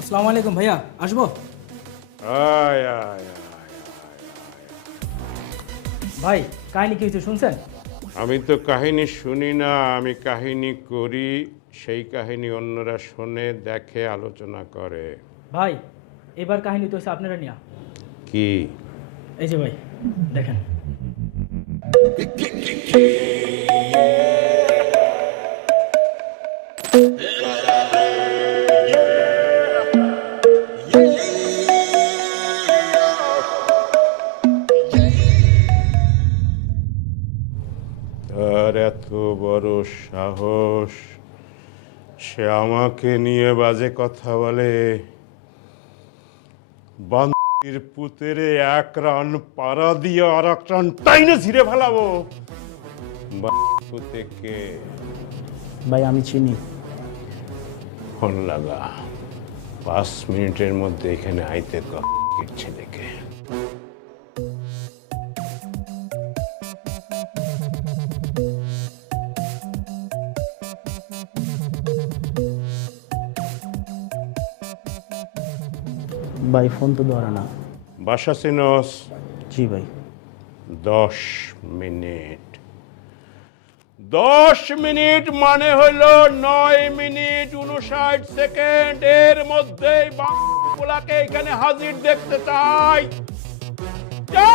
আসসালামু আলাইকুম ভাইয়া, আসবো? আয় আয় আয় ভাই কাহিনী কি হয়েছে শুনছেন? আমি তো কাহিনী শুনি না, আমি কাহিনী করি। সেই কাহিনী অন্যরা শোনে, দেখে, আলোচনা করে। ভাই এবার কাহিনী তো হচ্ছে আপনারা নিয়া। কি? এই যে ভাই দেখেন। তার এত বড় সাহস, সে আমাকে নিয়ে বাজে কথা বলে। বান্দির পুতেরে এক রান পাড়া দিয়ে আর এক রান টাইনে ছিঁড়ে ফেলাবো। পুতে কে? ভাই আমি চিনি। ফোন লাগা, 5 মিনিটের মধ্যে এখানে আইতে কর ছেলেকে। ভাই ফোন তো ধরে না। বাসা চিনস? জি ভাই। 10 মিনিট। 10 মিনিট মানে হলো 9 মিনিট 59 সেকেন্ড। এর মধ্যেই বাংলাকে এখানে হাজির দেখতে চাই। যা!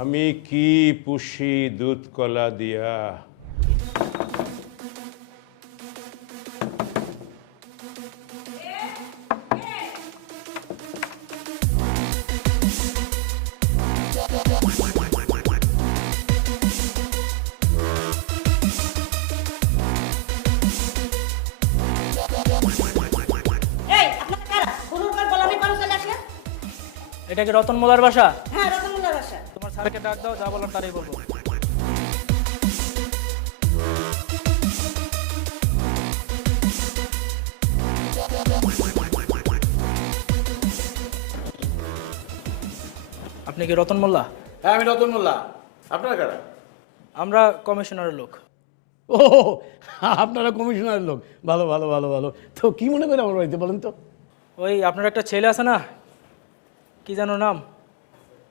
আমি কি পুষি দুধ কলা দিয়া? এই আপনারা কারা? কোনোর পর বলা নেই, মানুষ চলে আসলেন? এটা কি রতন মোল্লার বাসা? হ্যাঁ, রতনমুল্লার বাসা। তোমার স্যারকে ডাক দাও, যা বলার তারই বলবো। আপনি কি রতন মোল্লা? হ্যাঁ, আমি রতন মোল্লা। আপনারা কারা? আমরা কমিশনারের লোক। ও, আপনারা কমিশনারের লোক। ভালো ভালো ভালো ভালো। তো কি মনে করেন আমার বাড়িতে বলেন তো? ওই আপনার একটা ছেলে আছে না, কি যেন নাম?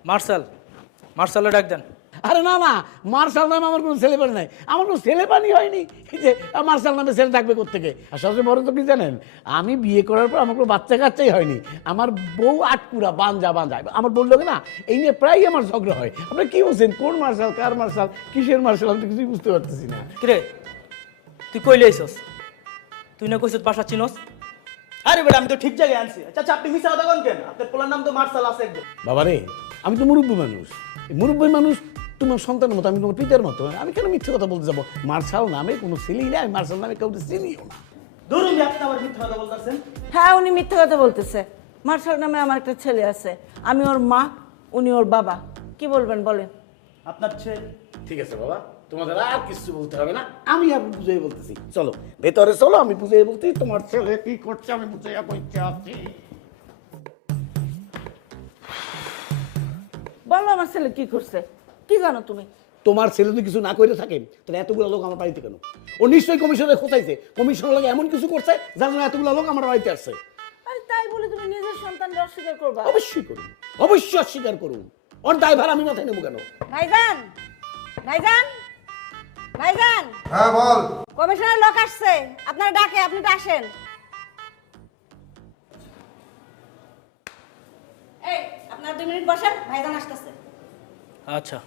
মার্শাল। মার্শালে ডাক দেন। আরে না না, মার্শাল নামে আমার কোনো ছেলে পানি নাই। আমার কোনো ছেলে পানি হয়নি এই যে মার্শাল নামে ছেলে থাকবে কোত্থেকে? আর সবচেয়ে বড় তো কি জানেন, আমি বিয়ে করার পর আমার কোনো বাচ্চা কাচ্চাই হয়নি। আমার বউ আটকুরা, বাঞ্জা বাঞ্জা। আমার বললো না, এই নিয়ে প্রায়ই আমার ঝগড়া হয়। আপনারা কি বলছেন, কোন মার্শাল, কার মার্শাল, কিসের মার্শাল, আমি তো কিছুই বুঝতে পারতেছি না। কিরে তুই কইলে আইছস? তুই না কইছস বাসা চিনস? আরে বেটা, আমি তো ঠিক জায়গায় আনছি। আচ্ছা আপনি মিশা কথা কোন কেন? আপনার পোলার নাম তো মার্শাল আছে একদম। বাবারে, আমি তো মুরব্বী মানুষ। এই মুরব্বী মানুষ তোমার সন্তানের মতো, আমি তোমার পিতার মতো। আমি কেন মিথ্যে কথা বলতে যাবো? মার্শাল নামে কোনো ছেলেই নাই, মার্শাল নামে কাউকে চিনিও না। ধরুন আপনি আবার মিথ্যা কথা বলতেছেন। হ্যাঁ, উনি মিথ্যে কথা বলতেছে। মার্শাল নামে আমার একটা ছেলে আছে। আমি ওর মা, উনি ওর বাবা। কি বলবেন বলেন? আপনার ছেলে? ঠিক আছে বাবা, তোমাদের আর কিছু বলতে হবে না, আমি আর বুঝাই বলতেছি। চলো ভেতরে চলো, আমি বুঝাই বলতেছি তোমার ছেলে কি করছে, আমি বুঝাইয়া কইতে আছি। বলো আমার ছেলে কি করছে, কি জানো তুমি? তোমার ছেলে যদি কিছু না করে থাকে তাহলে এতগুলো লোক আমার বাড়িতে কেন? ও নিশ্চয়ই কমিশনে খোঁচাইছে, কমিশনের লোক এমন কিছু করছে যার জন্য এতগুলো লোক আমার বাড়িতে আসছে। আরে তাই বলে তুমি নিজের সন্তানকে অস্বীকার করবা? অবশ্যই করুন, অবশ্যই অস্বীকার করুন। ওর দায়ভার আমি মাথায় নেবো কেন? ভাইজান, ভাইজান, ভাইজান, হ্যাঁ বল। কমিশনার লোক আসছে, আপনারা ডাকে, আপনি তো আসেন। এই আপনারা 2 মিনিট বসেন, ভাইজান আসতেছে। আচ্ছা।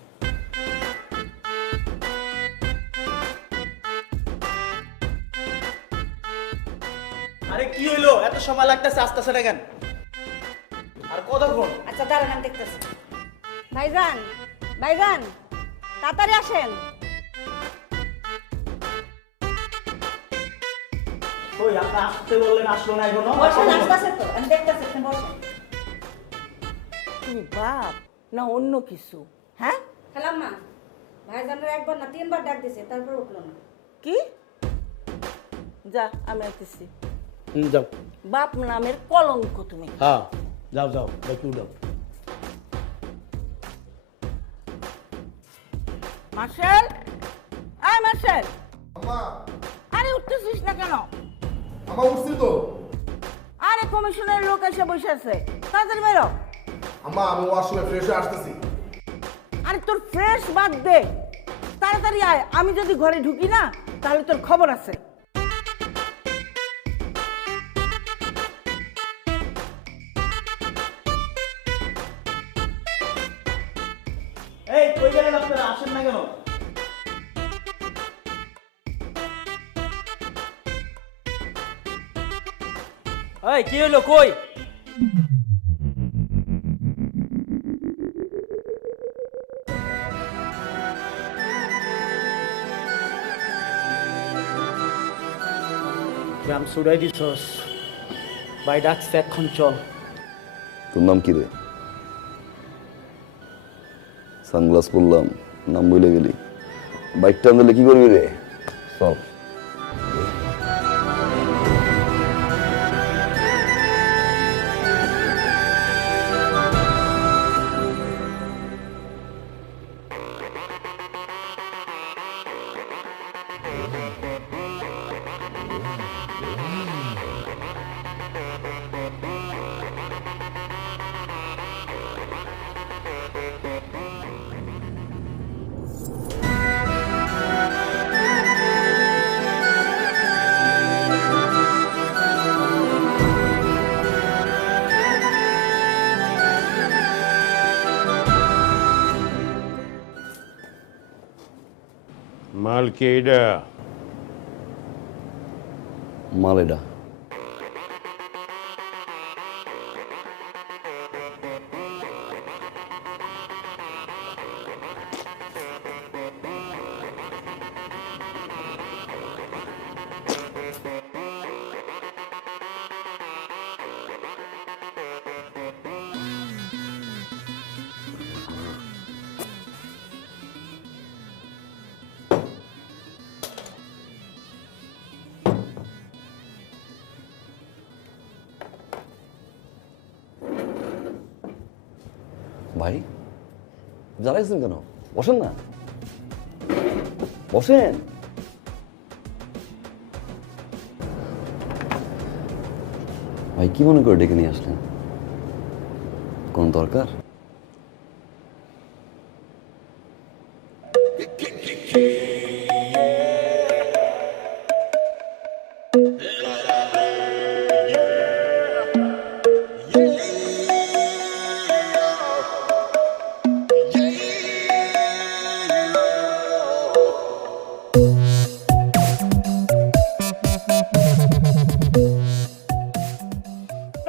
আরে কি হইলো, এত সময় লাগতেছে, আস্তে আস্তে দেখেন। আর কতক্ষণ? আচ্ছা দাঁড়ান, আমি দেখতেছি। ভাইজান, ভাইজান, তাড়াতাড়ি আসেন। ওই আপনি আসতে বললেন, আসলো না এখনো। বসেন, আসতেছে তো, আমি দেখতেছি, আপনি বসেন। তুমি বাপ না অন্য কিছু? হ্যাঁ খালাম্মা, ভাইজানের একবার না 3 বার ডাক দিছে, তারপর উঠলো না। কি? যা, আমি আসতেছি। যাও। বাপ নামের কলঙ্ক তুমি। হ্যাঁ, যাও যাও, দেখি যাও। মার্শাল, আয় মার্শাল, আপা উঠছি তো। আরে কমিশনের লোক এসে বসে আছে, তাড়াতাড়ি বেরো। আম্মা আমি ওয়াশরুমে ফ্রেশ হয়ে আসতেছি। আরে তোর ফ্রেশ বাদ দে, তাড়াতাড়ি আয়। আমি যদি ঘরে ঢুকি না তাহলে তোর খবর আছে। এই কই গেলেন আপনারা, আসেন না কেন? এই কি হলো, কই? গ্রাম সুড়াই দিছস, ভাই ডাকছে, এখন চল। তোর নাম কি রে? সানগ্লাস পরলাম, নাম বলে গেলি। বাইকটা আনলে কি করবি রে? চল। মাল কে এটা? মালেডা ভাই, জ্বালাইছেন কেন? বসেন না, বসেন। ভাই কি মনে করে ডেকে নিয়ে আসলেন? কোন দরকার?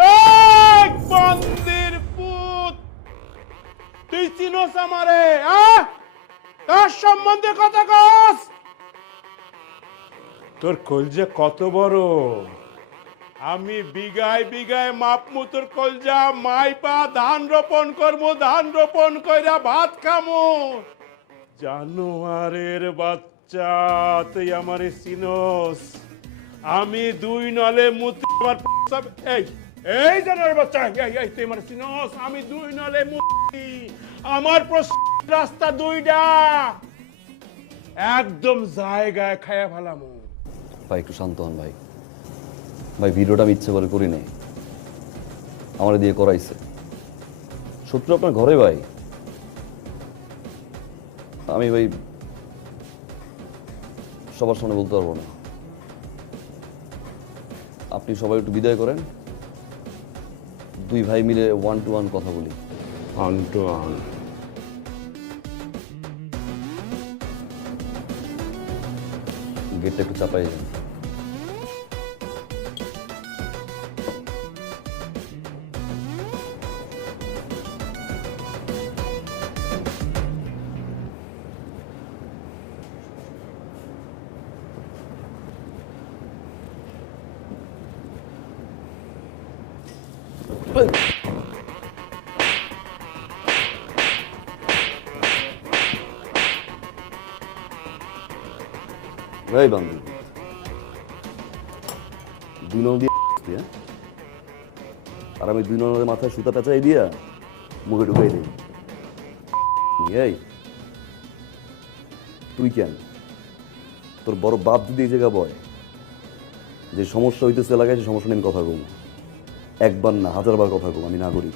এই বন্দির পুত, তুই চিনোস আমারে? তার সম্বন্ধে কথা কস? তোর কলজা কত বড়! আমি বিঘায় বিঘায় মাপমু তোর কলজা, মাইপা ধান রোপণ করবো, ধান রোপণ কইরা ভাত খামু। জানোয়ারের বাচ্চা, তুই আমারে চিনোস? আমি দুই নলে মুতি আমার সব এই এই জানোয়ারের বাচ্চা, এই তুই আমারে চিনোস? আমি দুই নলে মুতি, আমার রাস্তা দুইটা, একদম জায়গায় খায়া ফেলামু। ভাই একটু শান্ত হন ভাই। ভাই ভিডিওটা আমি ইচ্ছে করে করি নাই, আমার দিয়ে করাইছে। শত্রু আপনার ঘরে ভাই। আমি ভাই সবার সামনে বলতে পারবো না। আপনি সবাই একটু বিদায় করেন, দুই ভাই মিলে 1-to-1 কথা বলি। অন্টন, গেটটা একটু চাপাই যান। এই বান্ধব, দুই নল দিয়ে হ্যাঁ, আর আমি দুই নলের মাথায় সুতা টাচাই দিয়া মুখে ঢুকাই দিই। এই তুই কেন? তোর বড় বাপ যদি এই জায়গা বয়, যে সমস্যা হইতেছে এলাকায়, যে সমস্যা নিয়ে আমি কথা কম, একবার না 1000বার কথা কম, আমি না করি,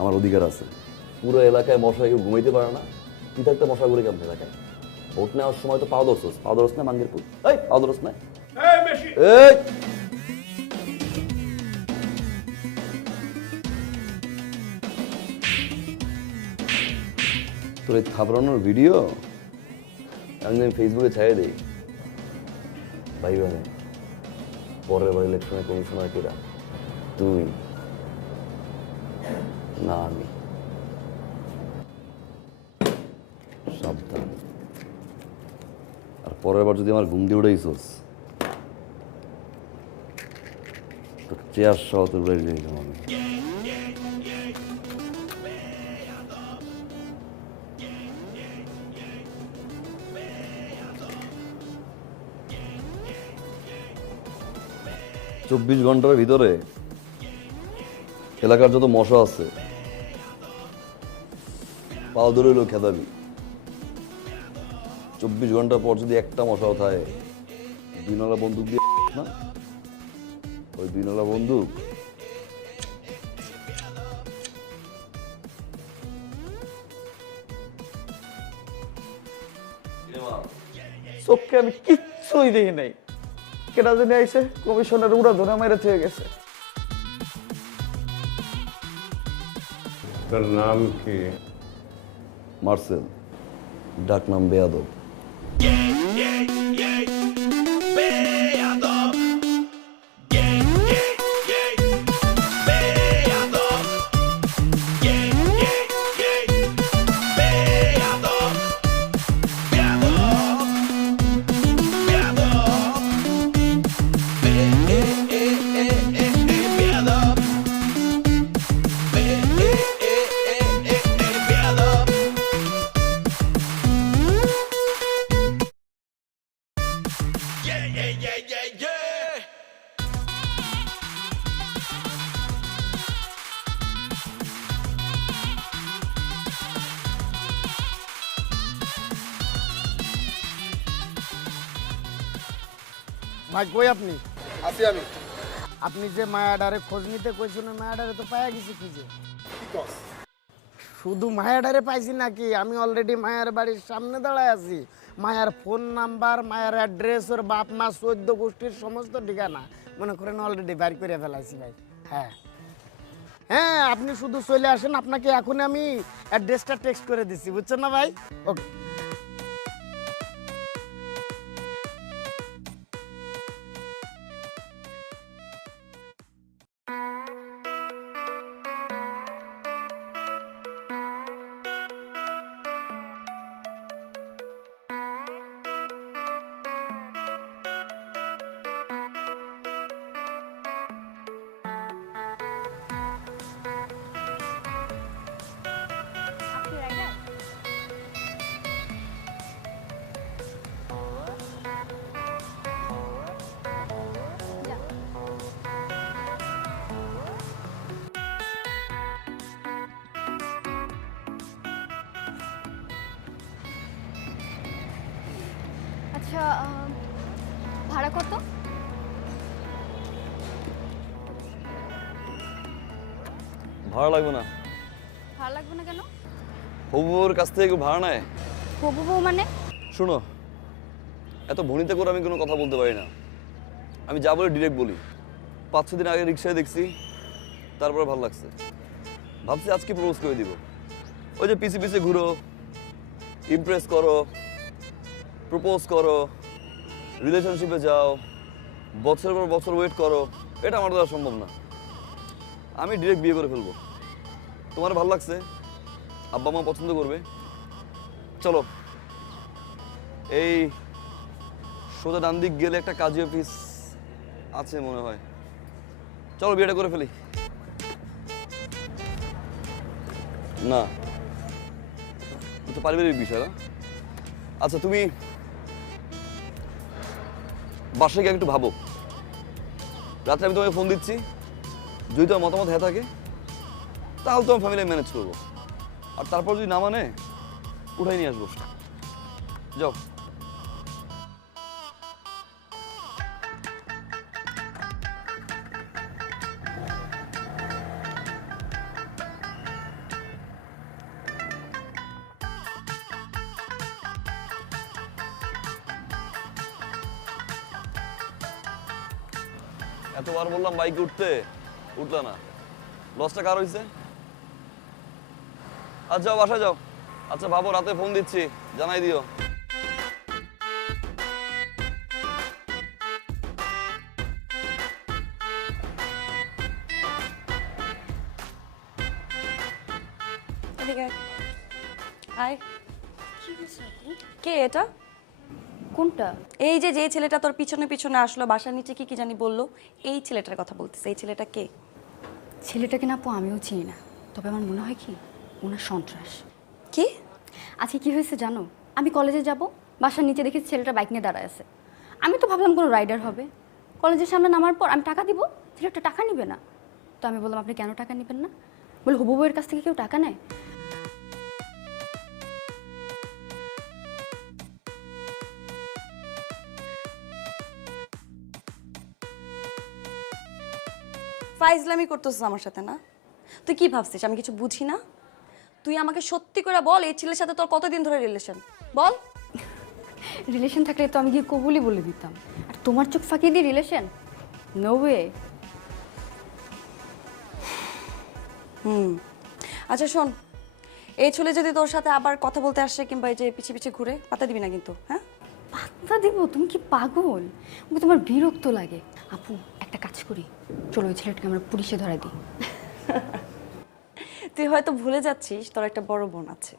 আমার অধিকার আছে। পুরো এলাকায় মশা কেউ ঘুমাইতে পারে না, তুই থাকতে মশা ঘুরে কেমন এলাকায়? ভোট নেওয়ার সময় তো পাও দরস না মাঙ্গের পুত, এই পাও দরস না, এই বেশি এই তোর এই থাপড়ানোর ভিডিও আমি ফেসবুকে ছাড়িয়ে দিই ভাই বোনে, পরের বার ইলেকশনে কমিশনার কেরা, তুই না আমি। সাবধান, আর পরের বার যদি আমার ঘুম দিয়ে উঠেছিস তোর চেয়ার সহ তোর বাড়ি নিয়ে যাবো আমি। চব্বিশ ঘন্টার ভিতরে এলাকার যত মশা আছে পাও ধরে হইলেও খেদাবি। 24 ঘন্টা পর যদি একটা মশাও থাকে, 2 নলা বন্দুক দিয়ে না, ওই 2 নলা বন্দুক চোখকে আমি কিচ্ছুই দেখি নাই, কেটা জানি আইসে কমিশনের উড়া ধরে মেরে থেকে গেছে। তোর নাম কি? মার্সেল, ডাক নাম বেয়াদব। ভাই কই আপনি? আছি আমি। আপনি যে মায়াডারে খোঁজ নিতে কইছেন, মায়াডারে তো পাইয়া গেছি খুঁজে। কি কস? শুধু মায়াডারে পাইছি নাকি, আমি অলরেডি মায়ের বাড়ির সামনে দাঁড়ায় আছি। মায়ের ফোন নাম্বার, মায়ের অ্যাড্রেস, ওর বাপ মা 14 গোষ্ঠীর সমস্ত ঠিকানা মনে করেন অলরেডি বাইর করে ফেলাইছি ভাই। হ্যাঁ হ্যাঁ, আপনি শুধু চলে আসেন, আপনাকে এখন আমি অ্যাড্রেসটা টেক্সট করে দিচ্ছি, বুঝছেন না ভাই? ওকে। আচ্ছা, ভাড়া কত? ভাড়া লাগবে না। ভাড়া লাগবে না কেন? হবুর কাছ থেকে কেউ ভাড়া নেয়? হবু বউ মানে? শোনো, এত ভনিতে করে আমি কোনো কথা বলতে পারি না। আমি যা বলি ডিরেক্ট বলি। 5-6 দিন আগে রিক্সায় দেখছি, তারপরে ভালো লাগছে, ভাবছি আজকে প্রপোজ করে দিব। ওই যে পিছে পিছে ঘুরো, ইমপ্রেস করো, প্রপোজ করো, রিলেশনশিপে যাও, বছরের পর বছর ওয়েট করো, এটা আমার দ্বারা সম্ভব না। আমি ডিরেক্ট বিয়ে করে ফেলবো। তোমার ভালো লাগছে, আব্বা মা পছন্দ করবে, চলো। এই সোজা ডান দিক গেলে একটা কাজী অফিস আছে মনে হয়, চলো বিয়েটা করে ফেলি। না, এটা পারিবারিক বিষয় না। আচ্ছা, তুমি বাসায় গিয়ে একটু ভাবো, রাত্রে আমি তোমাকে ফোন দিচ্ছি, যদি তোমার মতামত হ্যাঁ থাকে তাহলে তোমার ফ্যামিলি ম্যানেজ করবো, আর তারপর যদি না মানে উঠাই নিয়ে আসবো। যাও। এতবার বললাম বাইকে উঠতে, উঠলা না। লসটা কার হয়েছে? আচ্ছা যাও, বাসায় যাও। আচ্ছা ভাবো, রাতে ফোন দিচ্ছি, জানাই দিও। এদিকে আয়। কে এটা? কোনটা? এই যে যে ছেলেটা তোর পিছনে পিছনে আসলো, বাসার নিচে কি কি জানি বললো, এই ছেলেটার কথা বলতেছে। এই ছেলেটা কে? ছেলেটাকে না আপু আমিও চিনি না, তবে আমার মনে হয় কি ওনার সন্ত্রাস। কি? আজকে কি হয়েছে জানো? আমি কলেজে যাব, বাসার নিচে দেখি ছেলেটা বাইক নিয়ে দাঁড়ায় আছে। আমি তো ভাবলাম কোনো রাইডার হবে। কলেজের সামনে নামার পর আমি টাকা দিব, ছেলেটা টাকা নিবে না। তো আমি বললাম আপনি কেন টাকা নেবেন না? বলে হবু বউয়ের কাছ থেকে কেউ টাকা নেয়? ফাইজলামি করতেছিস আমার সাথে না? তুই কি ভাবছিস আমি কিছু বুঝি না? তুই আমাকে সত্যি করে বল, এই ছেলের সাথে তোর কতদিন ধরে রিলেশন? বল। রিলেশন থাকলে তো আমি গিয়ে কবুলই বলে দিতাম। আর তোমার চোখ ফাঁকি দিয়ে রিলেশন? No way. আচ্ছা শোন, এই ছেলে যদি তোর সাথে আবার কথা বলতে আসে কিংবা এই যে পিছে পিছে ঘুরে, পাতা দিবি না কিন্তু, হ্যাঁ? পাত্তা দিব? তুমি কি পাগল? ওকে তোমার বিরক্ত লাগে। আপু একটা কাজ করি, চলো ওই ছেলেটাকে আমরা পুলিশে ধরাই দিই। তুই হয়তো ভুলে যাচ্ছিস তোর একটা বড় বোন আছে।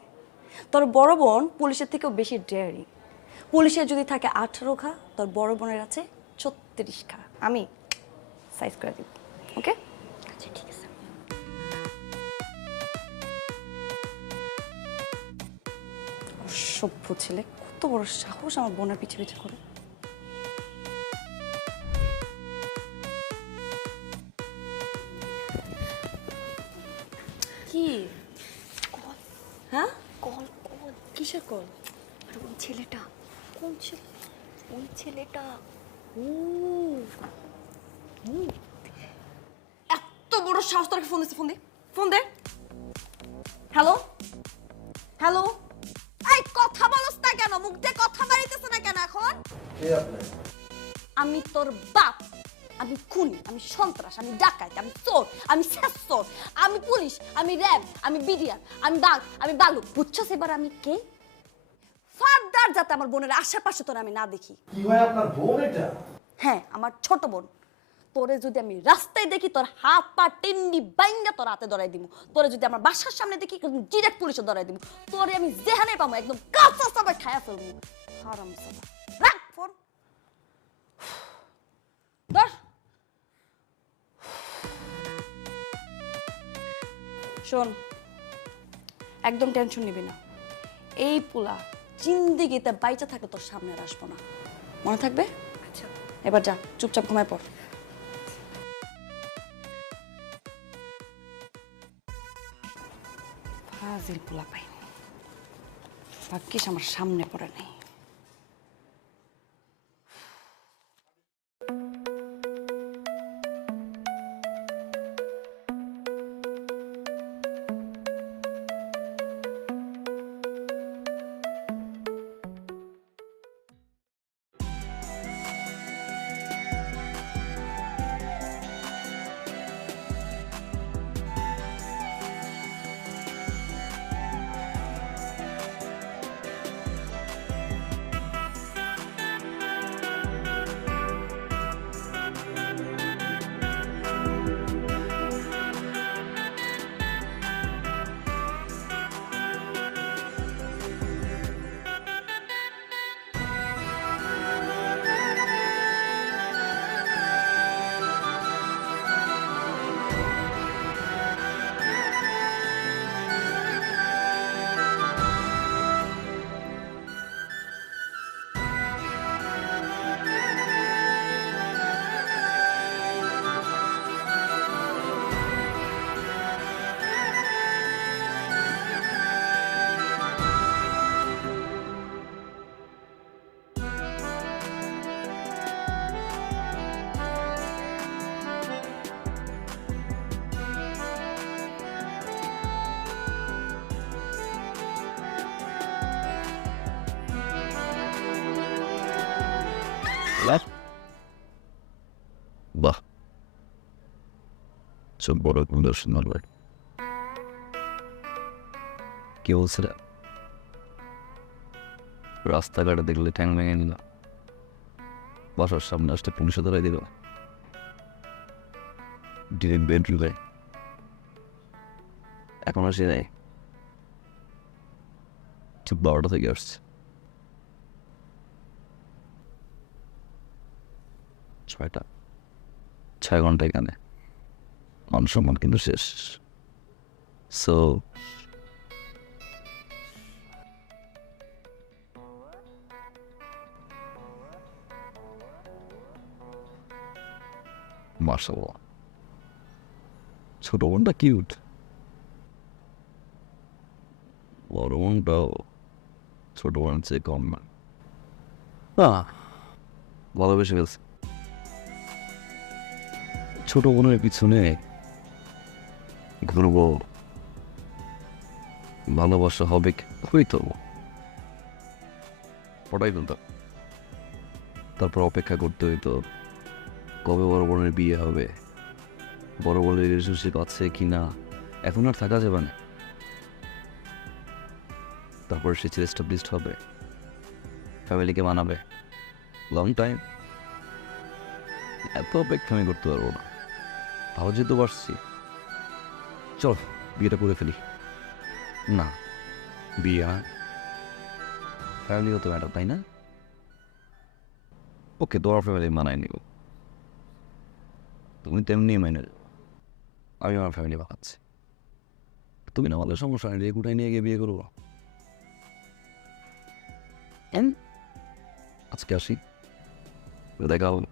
তোর বড় বোন পুলিশের থেকেও বেশি ডেয়ারিং। পুলিশের যদি থাকে 18 খা, তোর বড় বোনের আছে 36 খা। আমি সাইজ করে দিব, ওকে? আচ্ছা ঠিক আছে। সভ্য ছেলে, কত বড় সাহস আমার বোনের পিছে পিছে করে। কি? হ্যাঁ? Call call. কিসের কল? আর ওই ছেলেটা। কোন ছেলে? ওই ছেলেটা। এত বড় সাহস তোর! ফোন দিচ্ছে, ফোন দে, ফোন দে। হ্যালো হ্যালো, এই কথা বলছ না কেন? মুখ দিয়ে কথা বাড়িতেছ না কেন এখন? আমি তোর বাপ, আমি খুনি, আমি সন্ত্রাস, আমি ডাকাত, আমি চোর, আমি শেষচোর, আমি পুলিশ, আমি র্যাব, আমি বিডিআর, আমি বাঘ, আমি বালুক। বুঝছস এবার আমি কে? ফার্দার যাতে আমার বোনের আশেপাশে তোর আমি না দেখি। কি হয় আপনার বোন এটা? হ্যাঁ, আমার ছোট বোন। তোরে যদি আমি রাস্তায় দেখি, তোর হাত পা টিন্ডি বাইঙ্গা তোর হাতে ধরাই দিব। তোরে যদি আমার বাসার সামনে দেখি, ডিরেক্ট পুলিশে ধরাই দিব। তোরে আমি যেখানে পাবো একদম কাঁচা চাপায় খায়া ফেলবো। হারামজাদা। রাখ ফোন। ধর। শোন, একদম টেনশন নিবি না। এই পোলা জিন্দিগিতে বাইচা থাকলে তোর সামনে আর আসবো না, মনে থাকবে? আচ্ছা এবার যা, চুপচাপ ঘুমায় পড়। ফাজিল পোলা পাই, ভাগ্যিস আমার সামনে পড়ে নেই। বাহ, সব বড় দর্শন মারবে। কে বলছে রে? রাস্তাঘাটে দেখলে ঠ্যাং ভেঙে নিল, বাসার সামনে আসতে পুলিশে ধরাই দিল, ডিরেক্ট বেডরুমে। এখন আসি নাই, ঠিক 12টা থেকে আসছে। 6 ঘন্টা এখানে, মান সম্মান কিন্তু শেষ। সো মাশাআল্লাহ, ছোট বোনটা কিউট, বড় বোনটাও ছোট বোনের চেয়ে কম না। ভালোবেসে ফেলছে। ছোট বোনের পিছনে ঘুরবো, ভালোবাসা হবে, হইতো পটাই ফেলতাম। তারপর অপেক্ষা করতে হইতো কবে বড় বোনের বিয়ে হবে, বড় বোনের রিলেশনশিপ আছে কি না, এখন আর থাকা যাবে না। তারপর সে এস্টাবলিশড হবে, ফ্যামিলিকে মানাবে। লং টাইম, এত অপেক্ষা আমি করতে পারবো না। ভালো যেহেতু পারছি, চল বিয়েটা করে ফেলি। না, বিয়ে ফ্যামিলিও তো ম্যাটার, তাই না? ওকে, তোমার ফ্যামিলি মানায় নিব, তুমি তেমনি মাইনে যাও, আমি আমার ফ্যামিলি বানাচ্ছি। তুমি না আমাদের সমস্যা নেই, কোথায় নিয়ে গিয়ে বিয়ে করবো। আজকে আসি, দেখা হবে।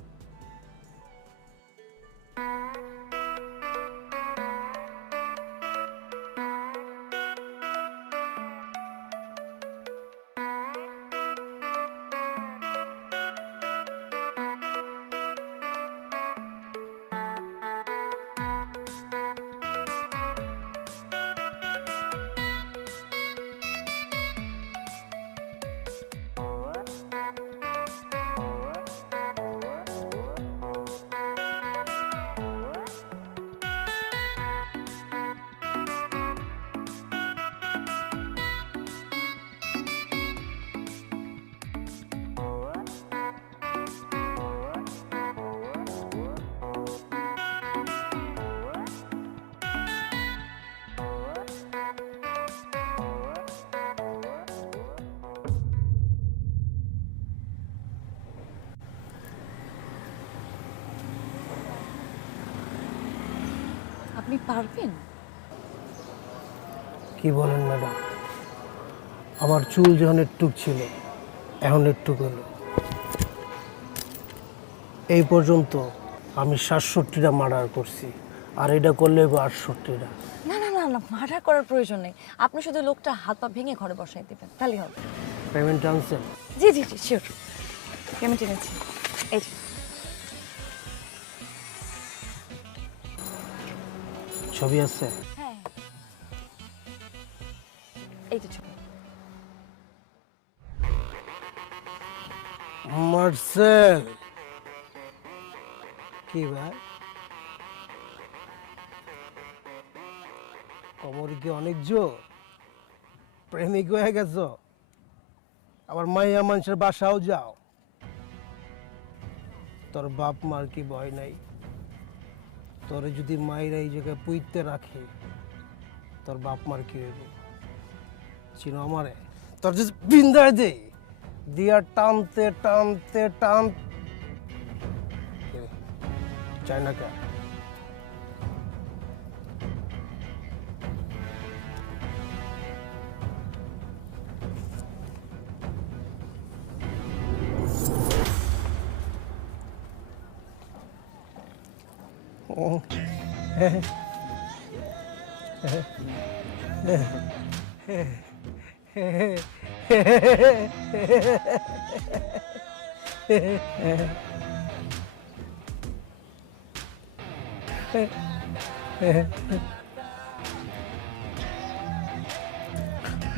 আপনি পারবেন? কি বলেন ম্যাডাম, আমার চুল যখন একটুক ছিল, এখন একটুক হলো। এই পর্যন্ত আমি 67টা মার্ডার করছি, আর এটা করলে 68টা। না না না না, মার্ডার করার প্রয়োজন নেই। আপনি শুধু লোকটা হাত পা ভেঙে ঘরে বসাই দিবেন, তাহলেই হবে। পেমেন্ট আনছেন? জি জি জি, শিওর, পেমেন্ট এনেছি। এই যে। ছবি আছে? হ্যাঁ, এই যে ছবি। মার্সেল, কি ভাই কোমর কি অনেক জোর? প্রেমিক হয়ে গেছ? আবার মাইয়া মানুষের বাসাও যাও? তোর বাপ মার কি ভয় নাই? তোরে যদি মায়েরা এই জায়গায় পুইতে রাখে, তোর বাপ মার কি হইব? চিনো আমারে? তোর যদি বিন্দায় দে দিয়া টানতে টানতে টান চায় না কে?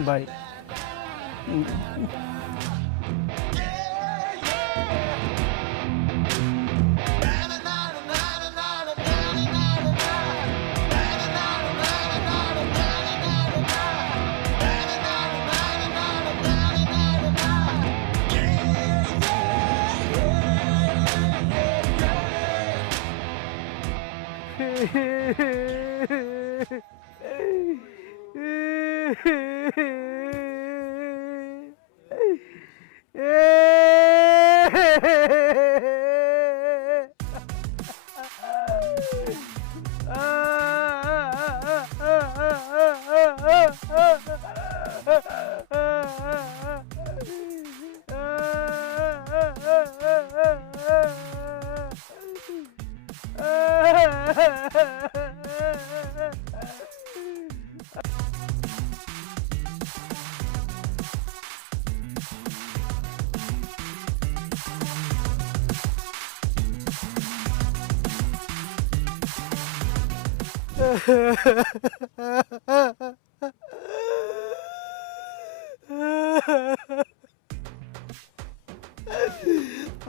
Bye.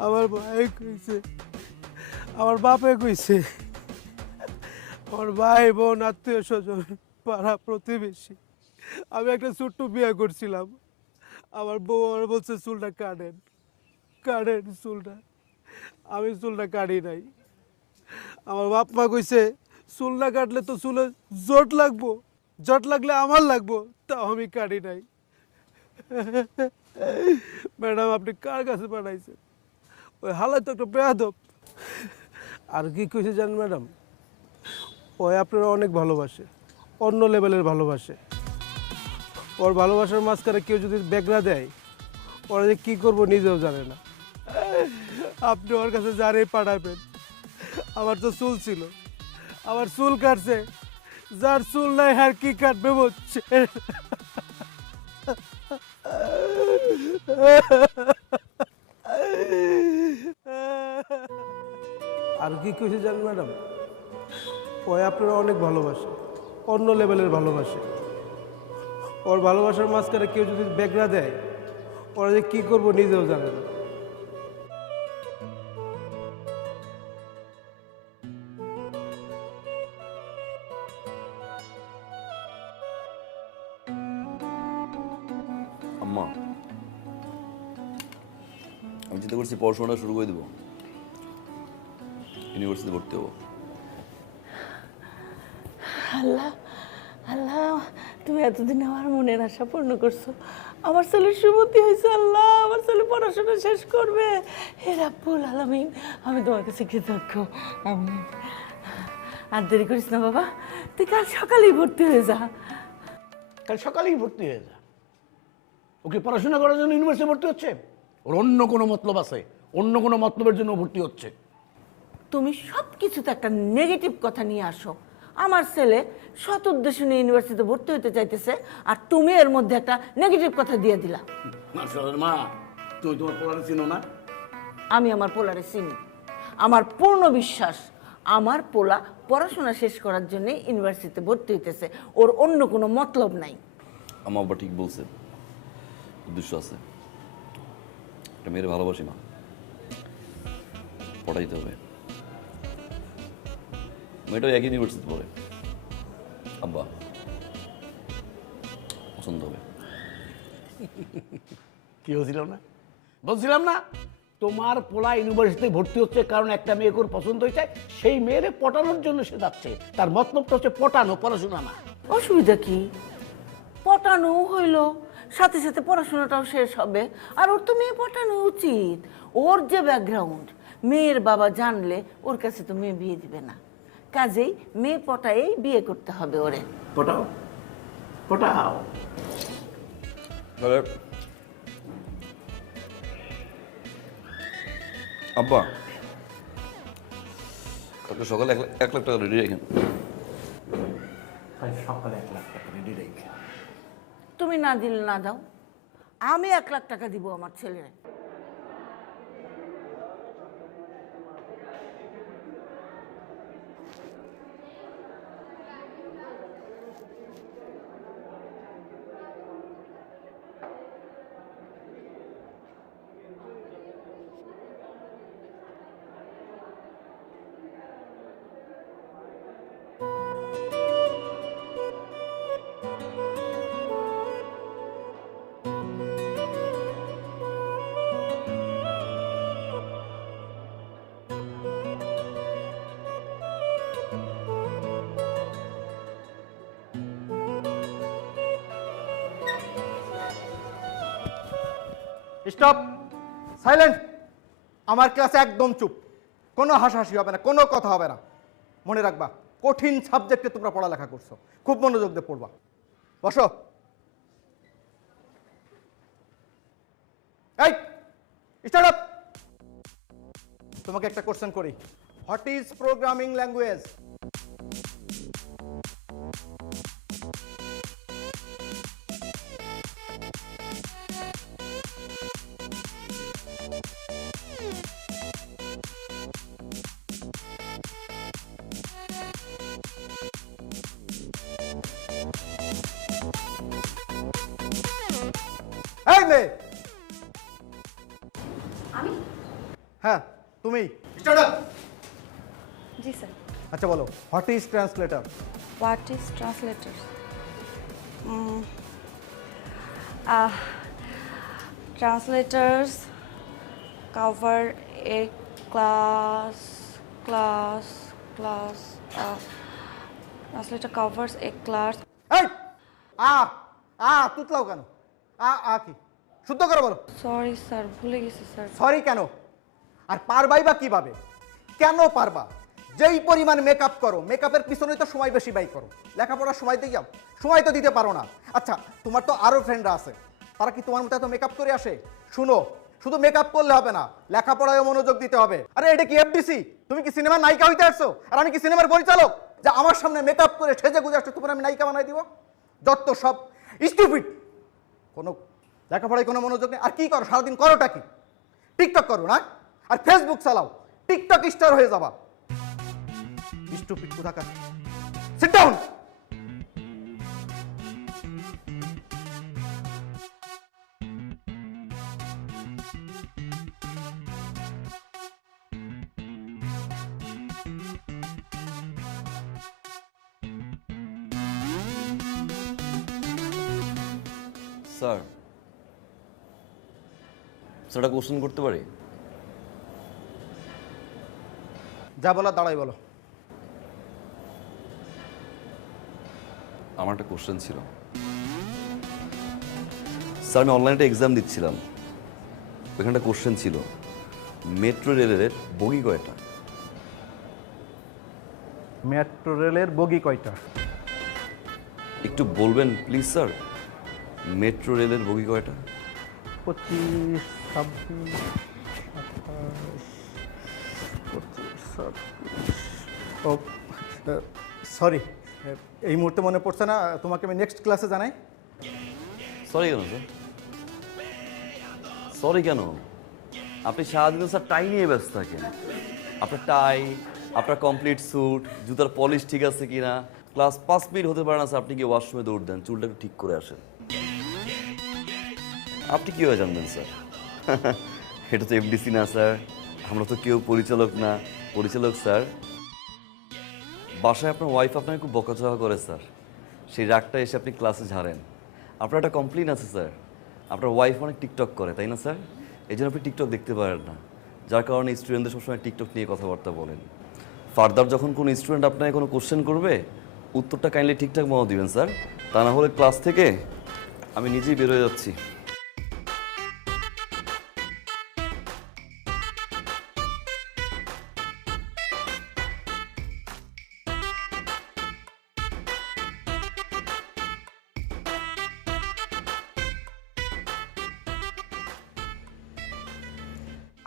আমার ভাই কইছে, আমার বাপে কইছে, আমার ভাই বোন আত্মীয় স্বজন পাড়া প্রতিবেশী, আমি একটা ছোট্ট বিয়ে করছিলাম। আমার বউ আমার বলছে চুলটা কাটেন, কাটেন চুলটা। আমি চুলটা কাটি নাই। আমার বাপ মা কইছে চুল না কাটলে তো চুলে জট লাগবো, জট লাগলে আমার লাগবো, তাও আমি কাটি নাই। ম্যাডাম আপনি কার কাছে পাঠাইছেন? ওই হালাই তো একটা বেয়াদব। আর কি কইছে জানেন ম্যাডাম, ওই আপনারা অনেক ভালোবাসে, অন্য লেভেলের ভালোবাসে। ওর ভালোবাসার মাঝখানে কেউ যদি বেগরা দেয়, ওরা যে কী করবো নিজেও জানে না। আপনি ওর কাছে যারেই পাঠাবেন। আমার তো চুল ছিল, আমার চুল কাটছে, যার চুল নাই আর কি কাটবে বলছে। আর কি কইছে জানেন ম্যাডাম, ওই আপনারা অনেক ভালোবাসে, অন্য লেভেলের ভালোবাসে। ওর ভালোবাসার মাঝখানে কেউ যদি বেগরা দেয়, ওরা যে কী করবো নিজেও জানে না। আম্মা, আমি চিন্তা করছি পড়াশোনাটা শুরু করে দেবো, ইউনিভার্সিটি ভর্তি হবো। আল্লাহ আল্লাহ, তুমি এতদিন আমার মনের আশা পূর্ণ করছো। আমার ছেলের সুমতি হয়েছে। আল্লাহ, আমার ছেলে পড়াশোনা শেষ করবে। হে রাব্বুল আলামিন, আমি তোমার কাছে কৃতজ্ঞ। আমিন। আর দেরি করিস না বাবা, তুই কাল সকালেই ভর্তি হয়ে যা। কাল সকালেই ভর্তি হয়ে যা। ওকে পড়াশোনা করার জন্য ইউনিভার্সিটি ভর্তি হচ্ছে? ওর অন্য কোনো মতলব আছে, অন্য কোনো মতলবের জন্য ভর্তি হচ্ছে। তুমি সব কিছুতে একটা নেগেটিভ কথা নিয়ে আসো। আমার ছেলে সৎ উদ্দেশ্য নিয়ে ইউনিভার্সিটিতে ভর্তি হতে চাইতেছে, আর তুমি এর মধ্যে একটা নেগেটিভ কথা দিয়ে দিলা। মা, তুমি তোমার পোলারে চিনো না? আমি আমার পোলারে চিনি। আমার পূর্ণ বিশ্বাস আমার পোলা পড়াশোনা শেষ করার জন্য ইউনিভার্সিটিতে ভর্তি হইতেছে, ওর অন্য কোনো মতলব নাই। আমার বাবা ঠিক বলছে, উদ্দেশ্য আছে। একটা মেয়ের ভালোবাসি মা, পড়াইতে হবে। মেয়েটাও একই ইউনিভার্সিটি পড়ে, আব্বা পছন্দ হবে। কি বলছিলাম না, বলছিলাম না তোমার পোলা ইউনিভার্সিটিতে ভর্তি হচ্ছে কারণ একটা মেয়েকে ওর পছন্দ হয়েছে, সেই মেয়েরে পটানোর জন্য সে যাচ্ছে। তার মতলবটা হচ্ছে পটানো, পড়াশোনা না। অসুবিধা কি? পটানো হইলো, সাথে সাথে পড়াশোনাটাও শেষ হবে। আর ওর তো মেয়ে পটানো উচিত। ওর যে ব্যাকগ্রাউন্ড, মেয়ের বাবা জানলে ওর কাছে তো মেয়ে বিয়ে দিবে না। কাজেই মেয়ে পটায়েই বিয়ে করতে হবে ওরে। পটাও, পটাও। তাহলে আব্বা কালকে সকালে 1 লাখ টাকা রেডি রাখেন। সকালে 1 লাখ টাকা রেডি রেখে তুমি না দিলে না দাও, আমি 1 লাখ টাকা দিব আমার ছেলের। Stop, silent. আমার ক্লাসে একদম চুপ, কোনো হাসাহাসি হবে না, কোনো কথা হবে না। মনে রাখবা, কঠিন সাবজেক্টে তোমরা পড়ালেখা করছো, খুব মনোযোগ দিয়ে পড়বা। বসো। এই স্টার্ট আপ। তোমাকে একটা কোশ্চেন করি, হোয়াট ইজ প্রোগ্রামিং ল্যাঙ্গুয়েজ? এই মেয়ে। আমি? হ্যাঁ তুমি। Start up. জি স্যার। আচ্ছা বলো, what is translator? What is translators? Translators cover a class. Translator covers a class. এই তুতলাও কেন? কি শুদ্ধ করে বলো। Sorry স্যার, ভুলে গেছি স্যার। সরি কেন? আর পারবাই বা কিভাবে? কেন পারবা? যেই পরিমাণ মেকআপ করো, মেকআপের পিছনে তো সময় বেশি ব্যয় করো। লেখাপড়ার সময় দিয়ে যাও, সময় তো দিতে পারো না। আচ্ছা তোমার তো আরো ফ্রেন্ডরা আছে, তারা কি তোমার মতো এত মেকআপ করে আসে? শুনো, শুধু মেকআপ করলে হবে না, লেখাপড়ায় মনোযোগ দিতে হবে। আরে এটা কি এফডিসি? তুমি কি সিনেমার নায়িকা হইতে আসছো? আর আমি কি সিনেমার পরিচালক যে আমার সামনে মেকআপ করে সেজে গুজে আসছো তোমার আমি নায়িকা বানাই দিব? যত সব স্টুপিড। কোনো লেখাপড়ায় কোনো মনোযোগ নেই। আর কি করো সারাদিন? করোটা কি? টিকটক করো না? আর ফেসবুক চালাও, টিকটক স্টার হয়ে যাবা। স্টুপিড কোথাকার। Sit down. স্যার, একটা কোশ্চেন করতে পারি? যা বলো দাঁড়াই বলো। আমার একটা কোশ্চেন ছিল স্যার। আমি অনলাইনে একটা এক্সাম দিচ্ছিলাম, ওইখানে একটা কোশ্চেন ছিল, মেট্রো রেলের বগি কয়টা? মেট্রো রেলের বগি কয়টা? একটু বলবেন প্লিজ স্যার, মেট্রো রেলের বগি কয়টা? 25, 26, 28, 25। ও সরি, এই মুহূর্তে মনে পড়ছে না, তোমাকে আমি নেক্সট ক্লাসে জানাই। সরি কেন স্যার? সরি কেন? আপনি সারাদিন স্যার টাই নিয়ে ব্যস্ত থাকেন। আপনার টাই, আপনার কমপ্লিট স্যুট, জুতার পলিশ ঠিক আছে কিনা, ক্লাস 5 মিনিট হতে পারে না স্যার আপনি কি ওয়াশরুমে দৌড় দেন, চুলটা একটু ঠিক করে আসেন। আপনি কীভাবে জানবেন স্যার? এটা তো এফডিসি না স্যার, আমরা তো কেউ পরিচালক না। পরিচালক স্যার, বাসায় আপনার ওয়াইফ আপনাকে খুব বকাঝকা করে স্যার, সেই রাগটা এসে আপনি ক্লাসে ঝাড়েন। আপনার একটা কমপ্লেন আছে স্যার, আপনার ওয়াইফ অনেক টিকটক করে তাই না স্যার? এই জন্য আপনি টিকটক দেখতে পারেন না, যার কারণে স্টুডেন্টদের সবসময় টিকটক নিয়ে কথাবার্তা বলেন। ফার্দার যখন কোনো স্টুডেন্ট আপনাকে কোনো কোশ্চেন করবে, উত্তরটা কাইন্ডলি ঠিকঠাক মতো দিবেন স্যার, তা না হলে ক্লাস থেকে আমি নিজেই বের হয়ে যাচ্ছি।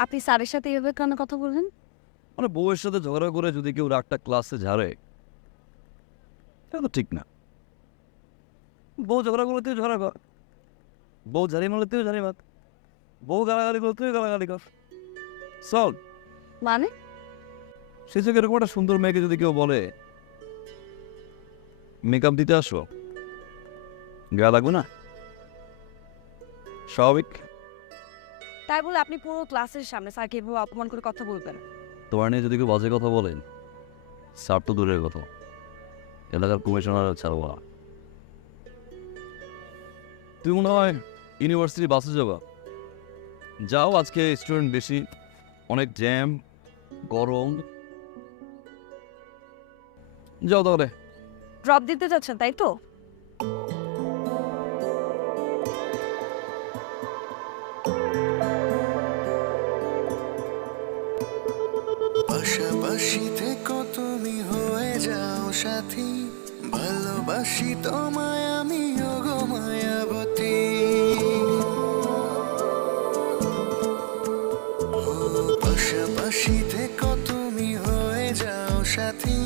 আপনি স্যারের সাথে এভাবে কেন কথা বললেন? মানে বউয়ের সাথে ঝগড়া করে যদি কেউ রাগটা ক্লাসে ঝাড়ে, এটা তো ঠিক না। বউ ঝগড়া করলে তুই ঝগড়া কর, বউ ঝাড়ি মারলে তুই ঝাড়ি মার, বউ গালাগালি করলে তুই গালাগালি কর, চল। মানে সে থেকে এরকম একটা সুন্দর মেয়েকে যদি কেউ বলে মেকআপ দিতে আসো, গা লাগবে না? স্বাভাবিক। তাই বলে আপনি পুরো ক্লাসের সামনে স্যারকে এভাবে অপমান করে কথা বলবেন? তোমার নিয়ে যদি কেউ বাজে কথা বলেন, স্যার তো দূরের কথা, এলাকার কমিশনার ছাড়বো না। তুই মনে হয় ইউনিভার্সিটি বাসে যাবা, যাও, আজকে স্টুডেন্ট বেশি, অনেক জ্যাম, গরম, যাও তাহলে। ড্রপ দিতে যাচ্ছেন তাই তো? পাশাপাশি থেকো তুমি হয়ে যাও সাথী ভালোবাসি তোমায় আমি ওগো মায়াবতী পাশাপাশি থেকো তুমি হয়ে যাও সাথী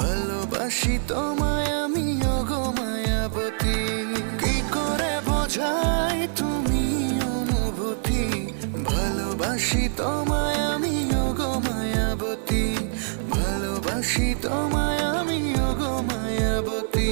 ভালোবাসি তোমায় আমি ওগো মায়াবতী কি করে বোঝাই তুমি অনুভূতি ভালোবাসি তোমায় আমি ওগো মায়াবতী ভালোবাসি তোমায় আমি ওগো মায়াবতী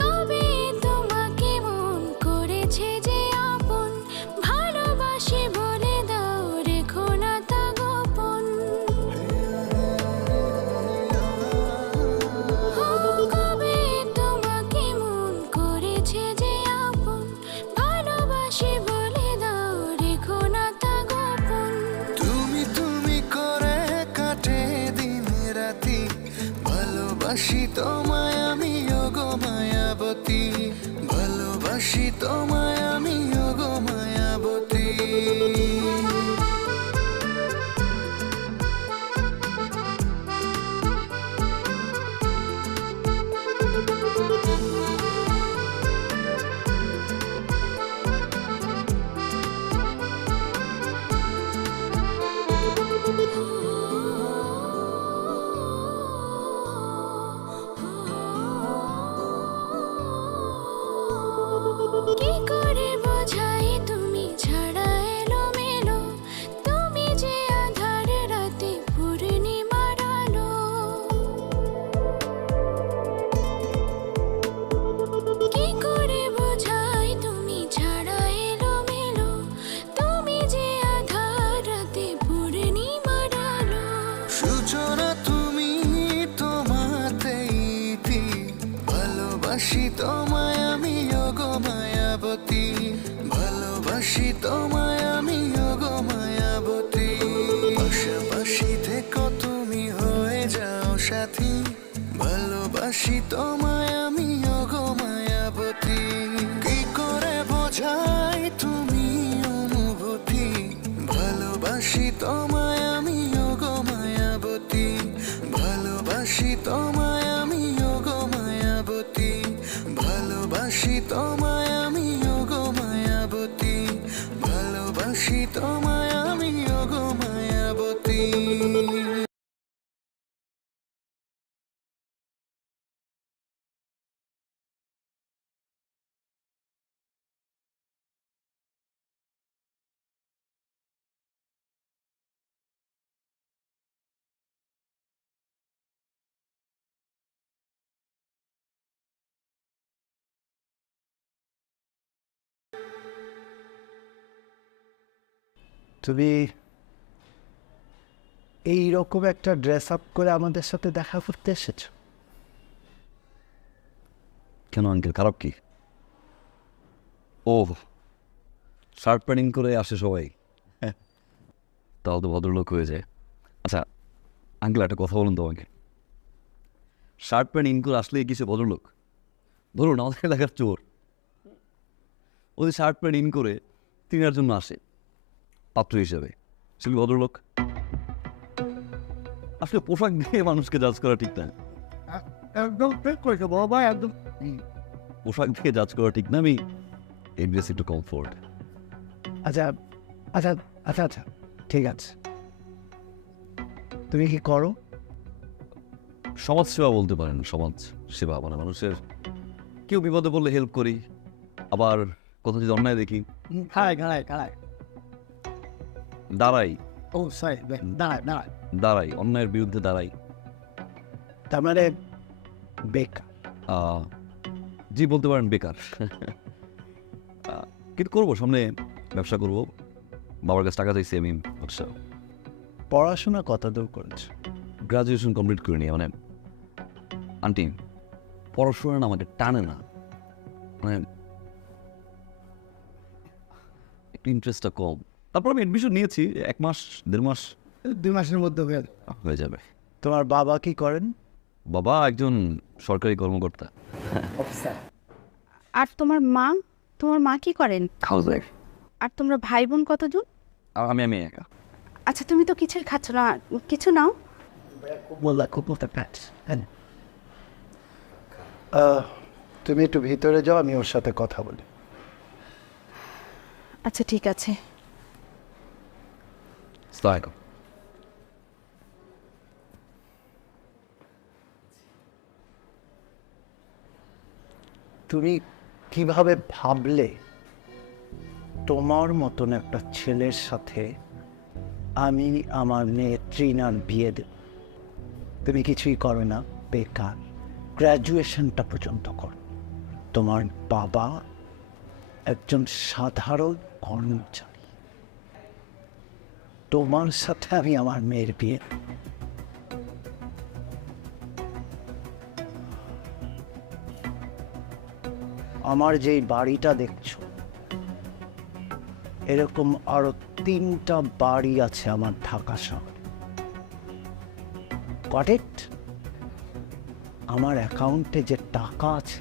কবে তোমাকে মন করেছে যে আপন ভালোবাসি বলে দাও রেখো না তা গোপন কবে তোমাকে মন করেছে যে আপন ভালোবাসি বলে দাও রেখো না তা গোপন তুমি তুমি করে কাটে দিন রাতি ভালোবাসি তোমায় আমি ওগো মায়াবতী ভালোবাসি তোমায় আমি ওগো মায়াবতী কি করে বোঝাই তুমি ছাড়া এলোমেলো তুমি যে আধার রাতে পূর্ণিমার আলো কি করে বোঝাই তুমি ছাড়া এলোমেলো তুমি যে আধার রাতে পূর্ণিমার আলো সূচনা তুমি তোমাতেই ইতি ভালোবাসি তোমায় আমি ওগো মায়াবতী ভালোবাসি তোমায় আমি ওগো মায়াবতী পাশাপাশি থেকো তুমি হয়ে যাও সাথী ভালোবাসি তোমায় আমি ওগো মায়াবতী কি করে বোঝাই তুমি অনুভূতি ভালোবাসি তোমায় আমি ওগো মায়াবতী ভালোবাসি তোমায় আমি ওগো মায়াবতী ভালোবাসি তোমায় আমি ওগো মায়াবতী ভালোবাসি তোমায় আমি ওগো মায়াবতী তুমি এই রকম একটা ড্রেস আপ করে আমাদের সাথে দেখা করতে এসেছো? কেন আঙ্কেল, খারাপ কি? ও, শার্ট প্যান্টিং করে আসে সবাই, তাও তো ভদ্রলোক হয়ে যায়। আচ্ছা আঙ্কেল, একটা কথা বলুন তো আমাকে, শার্ট প্যান্ট ইন করে আসলে কিছু ভদ্রলোক? ধরুন আমাদের এলাকার চোর, ওদের শার্ট প্যান্ট ইন করে তিনার জন্য আসে পাত্র হিসেবে, সেগুলি ভদ্রলোক? আসলে পোশাক দিয়ে মানুষকে জাজ করা ঠিক না। একদম ঠিক করেছো বাবা, একদম। পোশাক দিয়ে জাজ করা ঠিক না। আমি এই ড্রেস একটু কমফোর্ট। আচ্ছা আচ্ছা আচ্ছা আচ্ছা ঠিক আছে। তুমি কি করো? সমাজ সেবা বলতে পারেন। সমাজ সেবা মানে মানুষের কেউ বিপদে পড়লে হেল্প করি, আবার কোথাও যদি অন্যায় দেখি দাঁড়াই। ও সরি, দাঁড়াই, অন্যায়ের বিরুদ্ধে দাঁড়াই। তার মানে বেকার? জি বলতে পারেন বেকার। কিন্তু করবো, সামনে ব্যবসা করবো, বাবার কাছে টাকা চাইছি আমি। আচ্ছা, পড়াশোনা কত দূর করেছো? গ্রাজুয়েশন কমপ্লিট করিনি। মানে আন্টি, পড়াশোনা না আমাকে টানে না, মানে একটু ইন্টারেস্টটা কম। তারপর আমি অ্যাডমিশন নিয়েছি, 1 মাস 1.5 মাস 2 মাসের মধ্যে হয়ে যাবে। তোমার বাবা কি করেন? বাবা একজন সরকারি কর্মকর্তা। আর তোমার মা কি করেন? হাউসওয়াইফ। আর তোমরা ভাই বোন কতজন? আমি একা। আচ্ছা তুমি তো কিছুই খাচ্ছ না, কিছু নাও। তুমি একটু ভিতরে যাও, আমি ওর সাথে কথা বলি। আচ্ছা ঠিক আছে। আসসালামু তুমি কিভাবে ভাবলে তোমার মতন একটা ছেলের সাথে আমি আমার মেয়ে ট্রিনার বিয়ে দেব? তুমি কিছুই করো না, বেকার, গ্র্যাজুয়েশনটা পর্যন্ত করো। তোমার বাবা একজন সাধারণ কর্মচারী, তোমার সাথে আমি আমার মেয়ের বিয়ে। আমার যেই বাড়িটা দেখছো, এরকম আরো 3টা বাড়ি আছে আমার ঢাকা শহরে। Got it? আমার অ্যাকাউন্টে যে টাকা আছে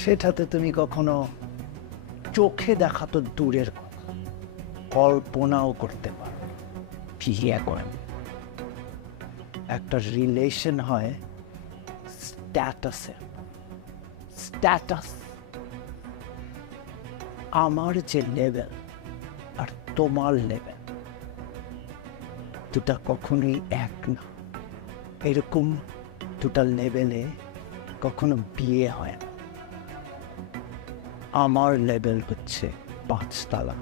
সেটাতে তুমি কখনো চোখে দেখা তো দূরের কথা, কল্পনাও করতে পারো। বিয়ে করেন, একটা রিলেশন হয় স্ট্যাটাসের। স্ট্যাটাস, আমার যে লেভেল আর তোমার লেভেল দুটা কখনোই এক না। এরকম দুটা লেভেলে কখনো বিয়ে হয় না। আমার লেভেল হচ্ছে 5 তলা,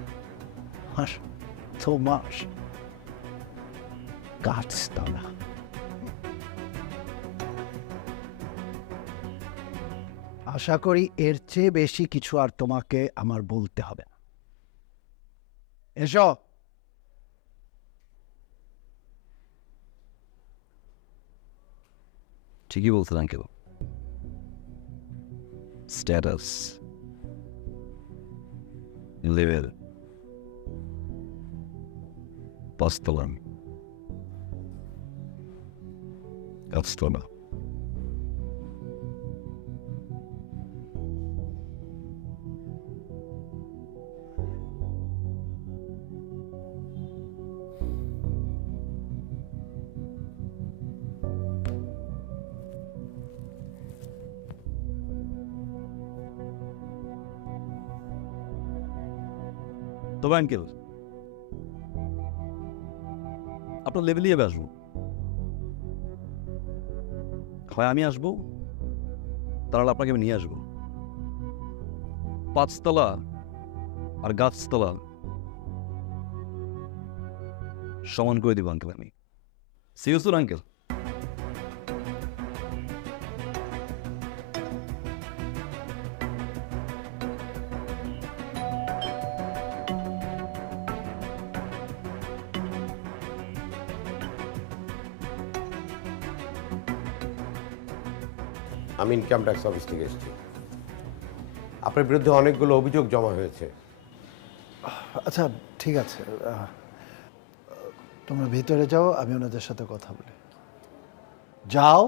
আর তোমার 5 তলা। আশা করি এর চেয়ে বেশি কিছু আর তোমাকে আমার বলতে হবে না। এসো। ঠিকই বলছেন আঙ্কেল। স্ট্যাটাস, লেভেল, 5 তলা, 5 তলা। তবে আঙ্কেল, আপনার লেভেলই আমি আসবো। হয় আমি আসবো, তাহলে আপনাকে আমি নিয়ে আসবো। 5 তলা আর গাছতলা সমান করে দিব আঙ্কেল আমি। Serious uncle? আমি ইনকাম ট্যাক্স অফিস থেকে এসেছি। আপনার বিরুদ্ধে অনেকগুলো অভিযোগ জমা হয়েছে। আচ্ছা ঠিক আছে, তোমরা ভিতরে যাও, আমি ওনাদের সাথে কথা বলি। যাও।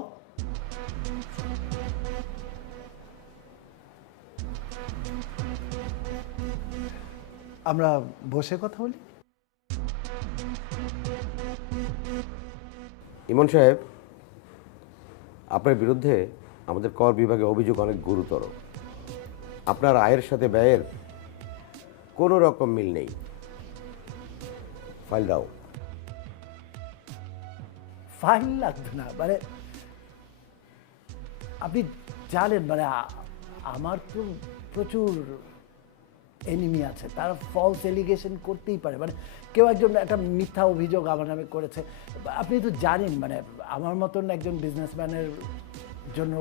আমরা বসে কথা বলি। ইমন সাহেব, আপনার বিরুদ্ধে আমাদের কর বিভাগে অভিযোগ অনেক গুরুতর। আপনার আয়ের সাথে ব্যয়ের কোনো রকম মিল নেই। ফাইল দাও। ফাইল লাগবে না, মানে আপনি জানেন, মানে আমার তো প্রচুর এনিমি আছে, তারা ফলস এলিগেশন করতেই পারে। মানে কেউ একজন একটা মিথ্যা অভিযোগ আমার নামে করেছে, আপনি তো জানেন, মানে আমার মতন একজন বিজনেসম্যানের জন্য।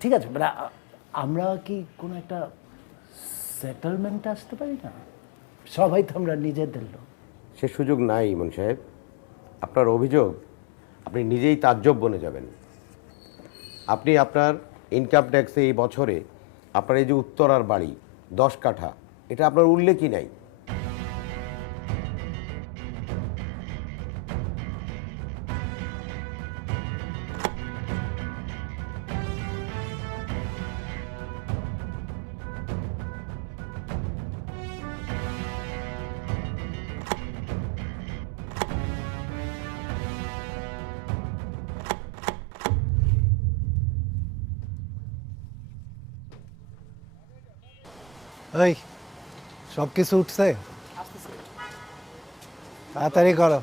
ঠিক আছে, মানে আমরা কি কোনো একটা সেটেলমেন্টে আসতে পারি না? সবাই তো আমরা নিজেদের লোক। সে সুযোগ নাই ইমন সাহেব। আপনার অভিযোগ আপনি নিজেই তাজ্জব বনে যাবেন। আপনি আপনার ইনকাম ট্যাক্সে এই বছরে আপনার এই যে উত্তরার বাড়ি 10 কাঠা, এটা আপনার উল্লেখই নাই। ওই সব কিছু উঠছে, তাড়াতাড়ি করো।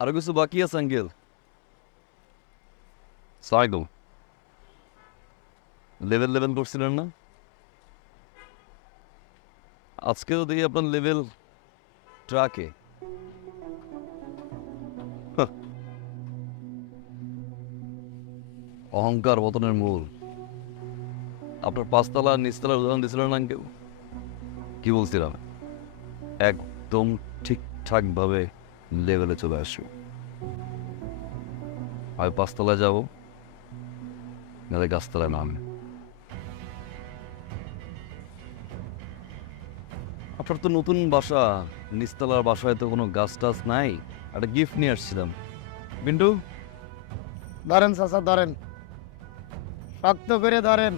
আরো কিছু বাকি আছে আঙ্কেল। সাইগো লেভেল করছিলেন না? আজকেও দেখি আপনার লেভেল ট্রাকে। অহংকার পতনের মূল। আপনার পাঁচতলা আর নিচতলার উদাহরণ দিয়েছিলেন আঙ্কেল, কি বলছিলাম? একদম ঠিকঠাক ভাবে লেভেলে চলে আসো। আমি পাঁচতলায় যাবো, নাহলে গাছতলায় নামে। আপনার তো নতুন বাসা, নিচতলার বাসায় তো কোনো গাছ টাছ নাই। একটা গিফট নিয়ে আসছিলাম। বিন্টু ধরেন চাচা, ধরেন, শক্ত করে ধরেন,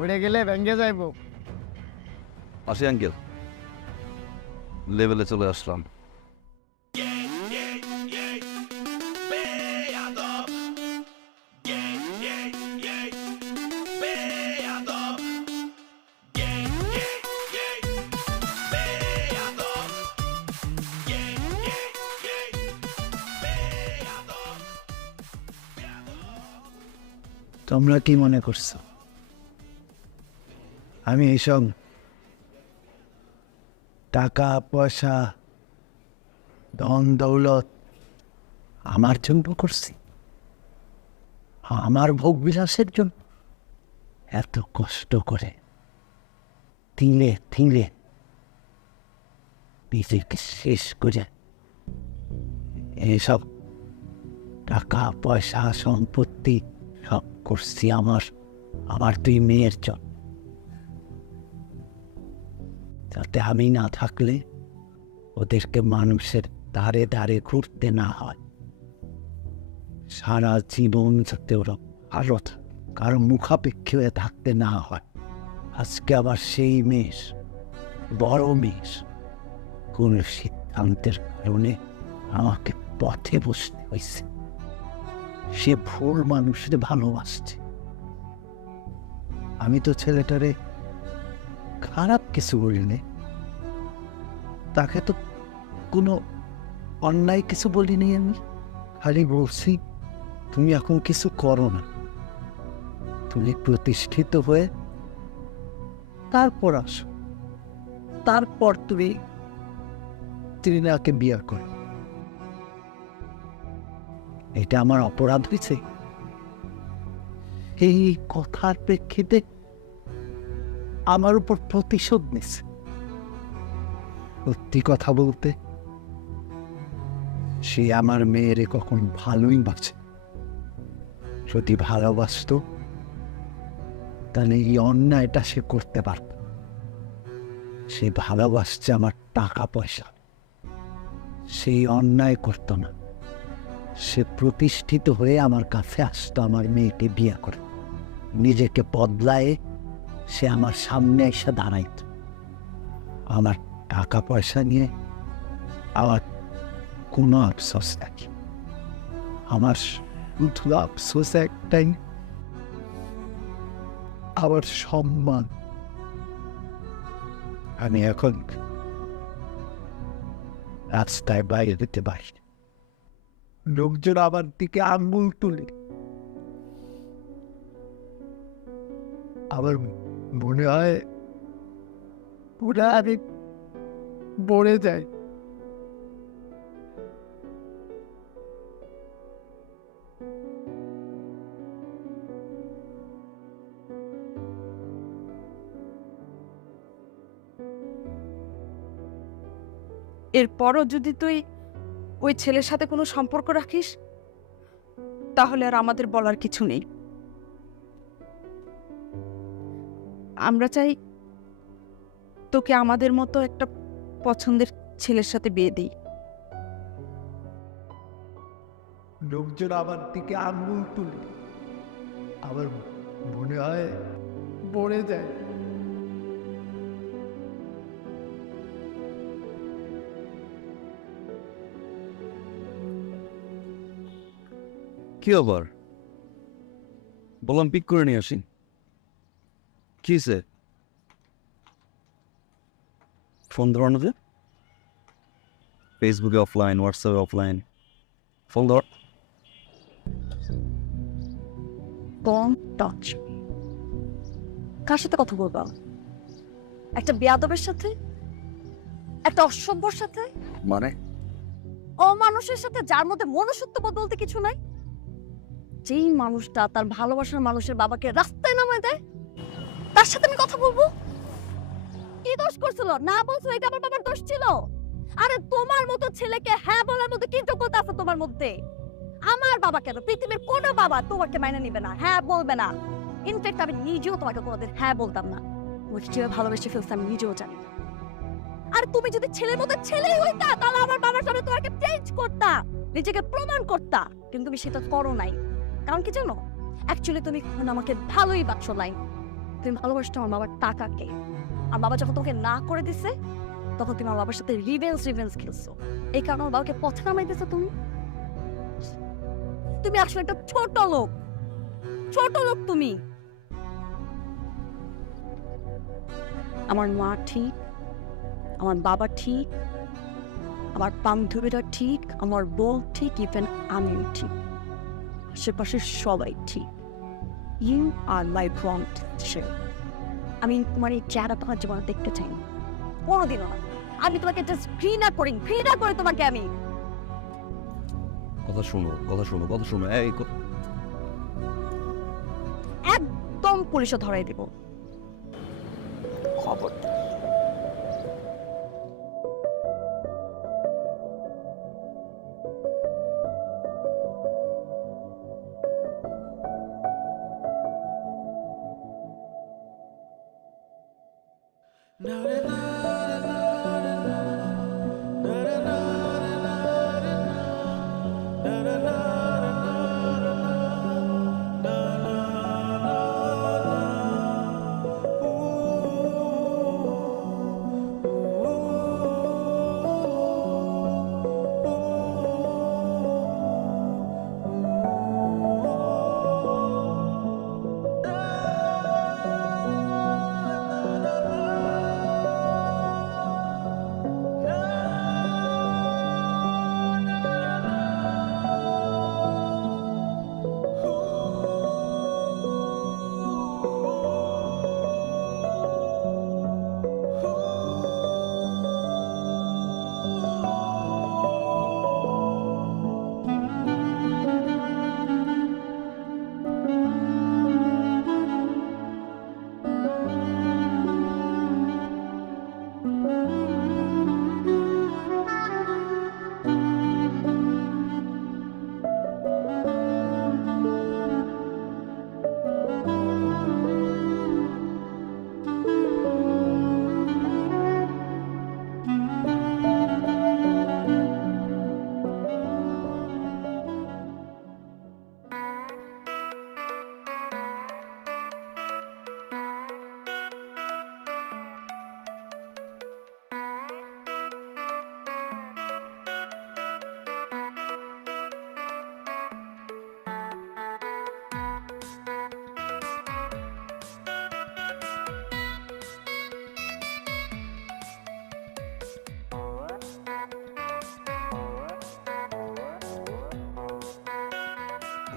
উড়ে গেলে ভেঙে যাইব। আসি আঙ্কেল, লেভেলে চলে আসলাম। তোমরা কি মনে করছো আমি এইসব টাকা পয়সা ধন দৌলত আমার জন্য করছি? আমার ভোগ বিলাসের জন্য? এত কষ্ট করে তিলে তিলে নিজেকে শেষ করে এইসব টাকা পয়সা সম্পত্তি সব করছি আমার দুই মেয়ের জন্য, যাতে আমি না থাকলে ওদেরকে মানুষের ধারে ধারে ঘুরতে না হয়, সারা জীবন যাতে ওরা ভালো কারো মুখাপেক্ষী হয়ে থাকতে না হয়। আজকে আবার সেই মেষ, বড় মেষ, কোন সিদ্ধান্তের কারণে আমাকে পথে বসতে হয়েছে। সে ভুল মানুষের ভালোবাসছে। আমি তো ছেলেটারে খারাপ কিছু বলিনি, তাকে তো কোনো অন্যায় কিছু বলিনি। আমি খালি বলছি তুমি এখন কিছু করো না, তুমি প্রতিষ্ঠিত হয়ে তারপর আসো, তারপর তুমি তৃণাকে বিয়ে করো। এটা আমার অপরাধ হয়েছে? এই কথার প্রেক্ষিতে আমার উপর প্রতিশোধ নিছে। সত্যি কথা বলতে, সে আমার মেয়েরে কখন ভালোই বাঁচে। যদি ভালোবাসত তাহলে এই অন্যায়টা সে করতে পারত। সে ভালোবাসছে আমার টাকা পয়সা, সেই অন্যায় করত না। সে প্রতিষ্ঠিত হয়ে আমার কাছে আসতো আমার মেয়েকে বিয়ে করে, নিজেকে বদলায়ে সে আমার সামনে এসে দাঁড়াইত। আমার টাকা পয়সা নিয়ে আমার কোনো আফসোস নেই, আমার শুধু আফসোস একটাই, আমার সম্মান। আমি এখন রাস্তায় বাইরে যেতে পারি, লোকজন আমার দিকে আঙ্গুল তুলে, আমার মনে হয় পুরা আমি মরে যাই। এরপরও যদি তুই ওই ছেলের সাথে কোনো সম্পর্ক রাখিস, তাহলে আর আমাদের বলার কিছু নেই। আমরা চাই তোকে আমাদের মতো একটা পছন্দের ছেলের সাথে বিয়ে দিই। লোকজন আমার দিকে আঙুল তুলে আমার মনে হয় মরে যায়। কি আবার বললাম পিক করে নিয়ে আসি। কি সে ফোন ধরানো যে ফেসবুকে অফলাইন, হোয়াটসঅ্যাপে অফলাইন, ফোন ধর। টচ কার সাথে কথা বলবা? একটা বেয়াদবের সাথে, একটা অসভ্যর সাথে, মানে অমানুষের সাথে, যার মধ্যে মনুষ্যত্ব বলতে কিছু নাই। যেই মানুষটা তার ভালোবাসার মানুষের বাবাকে রাস্তায় নামায় দেয়, তার সাথে আমি কথা বলবো? কি দোষ করছিল? না বলছো এটা আমার বাবার দোষ ছিল? আরে তোমার মতো ছেলেকে হ্যাঁ বলার মতো কি যোগ্যতা আছে তোমার মধ্যে? আমার বাবা কেন, পৃথিবীর কোনো বাবা তোমাকে মাইনে নিবে না, হ্যাঁ বলবে না। ইনফ্যাক্ট আমি নিজেও তোমাকে কোনোদিন হ্যাঁ বলতাম না। তোমাকে কিভাবে ভালোবেসে ফেলছে আমি নিজেও জানি। আর তুমি যদি ছেলের মতো ছেলেই হইতা, তাহলে আমার বাবার সামনে তোমাকে চেঞ্জ করতা, নিজেকে প্রমাণ করতা। কিন্তু তুমি সেটা করো নাই। কারণ কি জানো, অ্যাকচুয়ালি তুমি কখনো আমাকে ভালোই বাসো নাই। তুমি ভালোবাসতো আমার বাবার টাকাকে। আর বাবা যখন তোমাকে না করে দিছে, তখন তুমি আমার বাবার সাথে রিভেঞ্জ খেলছো। এই কারণে আমার বাবাকে পথে নামাই দিছো তুমি। তুমি আসলে একটা ছোট লোক, ছোট লোক তুমি। আমার মা ঠিক, আমার বাবা ঠিক, আমার বান্ধবীরা ঠিক, আমার বউ ঠিক, ইভেন আমিও ঠিক, আশেপাশে সবাই ঠিক। You are my wrong teacher. আমি তোমার এই চেহারা তোমার জীবনে দেখতে চাই না, কোনোদিনও না। আমি তোমাকে জাস্ট ঘৃণা করি তোমাকে আমি। কথা শুনো, কথা শুনো, কথা শুনো। এই একদম পুলিশে ধরাই দিব। খবর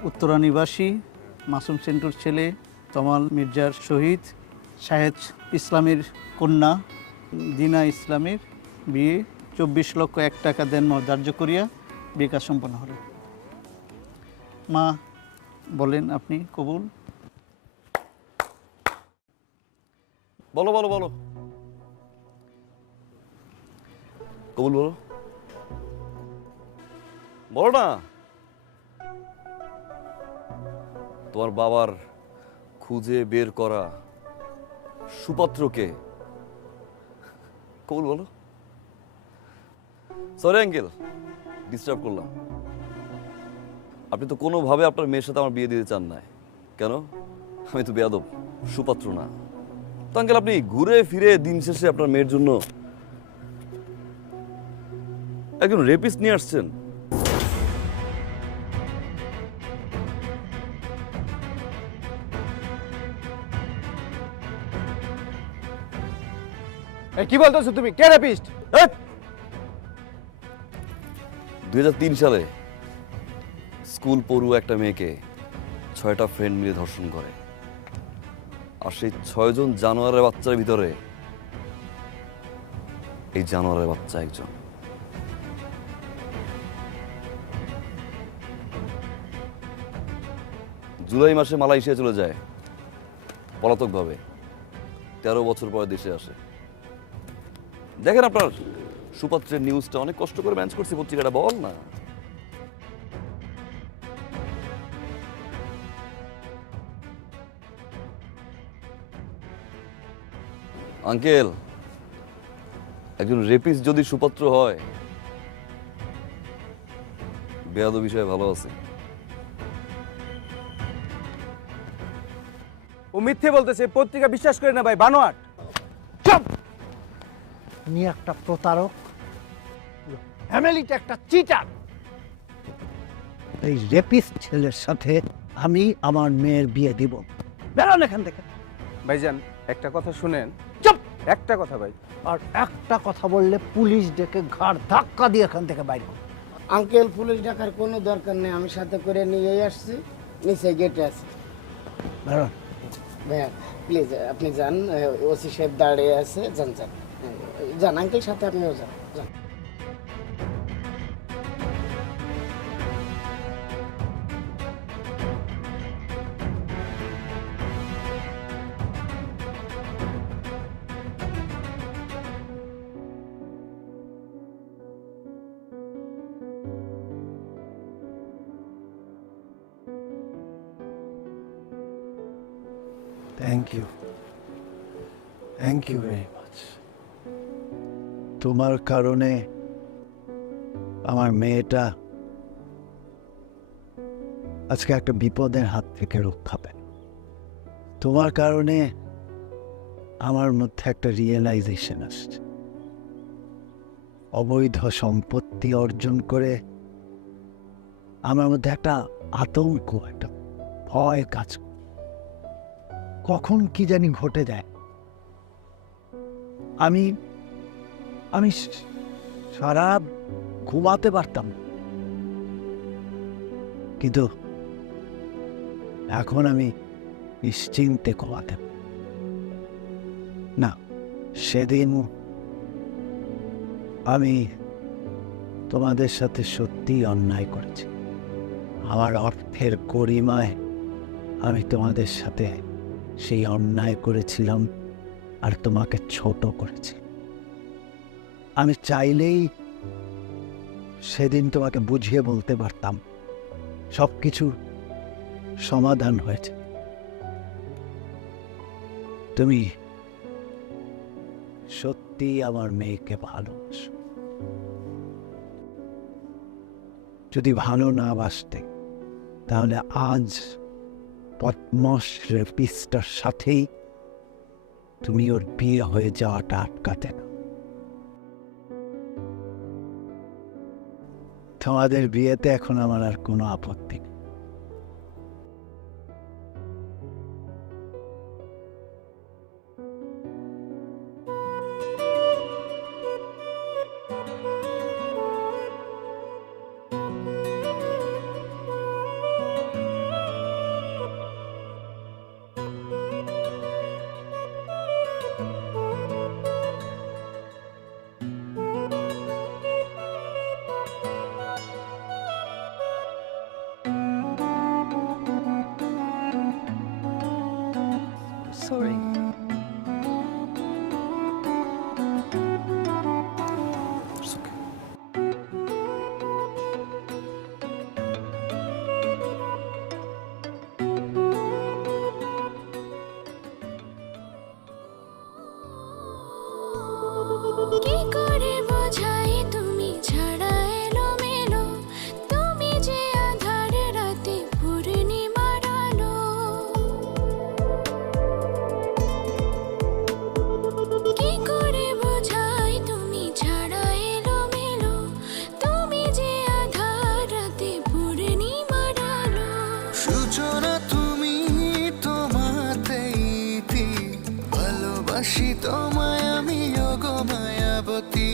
উত্তরা নিবাসী মাসুম সেন্টুর ছেলে তমাল মির্জার শহীদ শাহেদ ইসলামের কন্যা দিনা ইসলামের বিয়ে 24,01,000 টাকা দেন ধার্য করিয়া বিয়ে কাজ সম্পন্ন হল। মা বলেন আপনি কবুল? বলো বলো বলো, কবুল বলো, বলো না। তোমার বাবার খুঁজে বের করা সুপাত্রকে কবুল বলো। সরি আঙ্কেল, ডিস্টার্ব করলাম। আপনি তো কোনোভাবে আপনার মেয়ের সাথে আমার বিয়ে দিতে চান না। কেন? আমি তো বেয়াদব, সুপাত্র না তো আঙ্কেল। আপনি ঘুরে ফিরে দিন শেষে আপনার মেয়ের জন্য একজন রেপিস্ট নিয়ে আসছেন। কি বলতেছো তুমি? কে রেপিস্ট? 2003 সালে স্কুল পড়ুয়া একটা মেয়েকে 6টা ফ্রেন্ড মিলে ধর্ষণ করে। আর সেই 6 জন জানোয়ারের বাচ্চার ভিতরে এই জানোয়ারের বাচ্চা একজন। জুলাই মাসে মালয়েশিয়া চলে যায় পলাতকভাবে। 13 বছর পরে দেশে আসে। দেখেন আপনার সুপাত্রের নিউজটা অনেক কষ্ট করে ম্যানেজ করছি, পত্রিকাটা বল না। আঙ্কেল, একজন রেপিস্ট যদি সুপাত্র হয়, বেয়াদব বিষয়ে ভালো আছে। ও মিথ্যে বলতেছে, পত্রিকা বিশ্বাস করে না ভাই, বানোয়াট। উনি একটা প্রতারক, ফ্যামিলিতে একটা চিটার। এই রেপিস্ট ছেলের সাথে আমি আমার মেয়ের বিয়ে দিব। বেরোন এখান থেকে। ভাইজান একটা কথা শুনেন। চুপ! একটা কথা ভাই। আর একটা কথা বললে পুলিশ ডেকে ঘাড় ধাক্কা দিয়ে এখান থেকে বাইর করো। আঙ্কেল, পুলিশ ডাকার কোনো দরকার নেই, আমি সাথে করে নিয়ে আসছি, নিচে গেটে আছে। বেরোন। ভাইয়া প্লিজ আপনি যান, ওসি সাহেব দাঁড়িয়ে আছে, যান যান যান আঙ্কেল, সাথে আপনিও যান যান। Thank you, thank you very much. তোমার কারণে আমার মেয়েটা আজকে একটা বিপদের হাত থেকে রক্ষা পেল। তোমার কারণে আমার মধ্যে একটা রিয়েলাইজেশন আসছে। অবৈধ সম্পত্তি অর্জন করে আমার মধ্যে একটা আতঙ্ক, একটা ভয় কাজ করে। কখন কি জানি ঘটে যায়। আমি আমি সারা ঘুমাতে পারতাম না। কিন্তু এখন আমি নিশ্চিন্তে ঘুমাতে পারি। না, সেদিন আমি তোমাদের সাথে সত্যিই অন্যায় করেছি। আমার অর্থের গরিমায় আমি তোমাদের সাথে সেই অন্যায় করেছিলাম আর তোমাকে ছোট করেছি। আমি চাইলেই সেদিন তোমাকে বুঝিয়ে বলতে পারতাম, সব কিছু সমাধান হয়েছে। তুমি সত্যি আমার মেয়েকে ভালোবাসো। যদি ভালো না বাসতে তাহলে আজ পদ্মস রেপিস্টার সাথেই তুমি ওর বিয়ে হয়ে যাওয়াটা আটকাতে না। তোমাদের বিয়েতে এখন আমার আর কোনো আপত্তি নেই। Sorry. ভালোবাসি তোমায় আমি ওগো মায়াবতী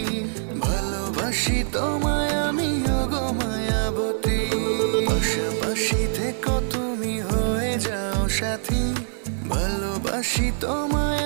ভালোবাসি তোমায় আমি ওগো মায়াবতী পাশাপাশি থেকো তুমি হয়ে যাও সাথী ভালোবাসি তোমায়